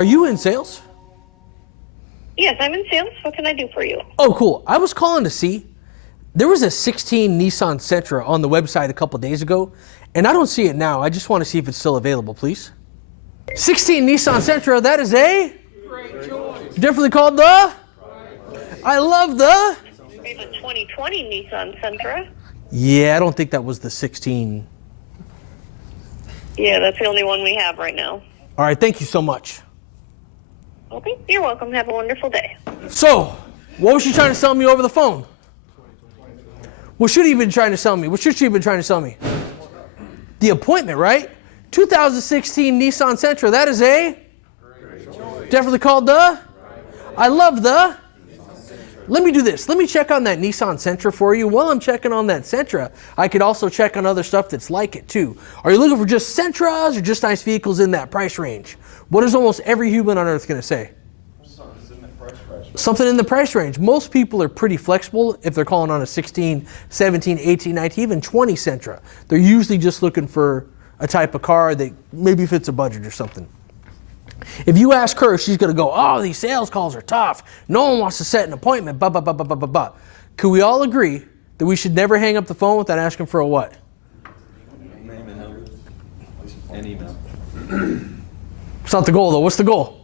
Are you in sales? Yes, I'm in sales. What can I do for you? Oh, cool. I was calling to see. There was a 16 Nissan Sentra on the website a couple days ago, and I don't see it now. I just want to see if it's still available, please. 16 Nissan Sentra, that is a? Great choice. Definitely called the? I love the? We have a 2020 Nissan Sentra. Yeah, I don't think that was the 16. Yeah, that's the only one we have right now. All right, thank you so much. Okay, you're welcome. Have a wonderful day. So, what was she trying to sell me over the phone? What should he have been trying to sell me? What should she have been trying to sell me? The appointment, right? 2016 Nissan Sentra, that is a? Definitely called the? I love the? Let me do this. Let me check on that Nissan Sentra for you. While I'm checking on that Sentra, I could also check on other stuff that's like it too. Are you looking for just Sentras or just nice vehicles in that price range? What is almost every human on earth going to say? Something in the price range. Most people are pretty flexible if they're calling on a 16, 17, 18, 19, even 20 Sentra. They're usually just looking for a type of car that maybe fits a budget or something. If you ask her, she's going to go, oh, these sales calls are tough. No one wants to set an appointment, blah, blah, blah, blah, blah, blah, blah. Could we all agree that we should never hang up the phone without asking for a what? Name and number. And email. It's not the goal, though. What's the goal?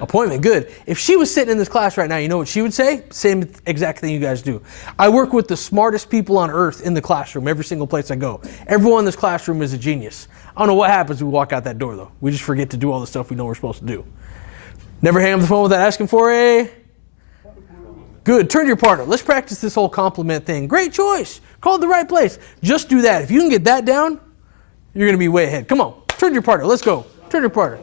Appointment. Good. If she was sitting in this class right now, you know what she would say? Same exact thing you guys do. I work with the smartest people on earth in the classroom, every single place I go. Everyone in this classroom is a genius. I don't know what happens when we walk out that door, though. We just forget to do all the stuff we know we're supposed to do. Never hang up the phone without asking for a... Good. Turn to your partner. Let's practice this whole compliment thing. Great choice. Called the right place. Just do that. If you can get that down, you're going to be way ahead. Come on. Turn to your partner. Let's go. Turn to your partner.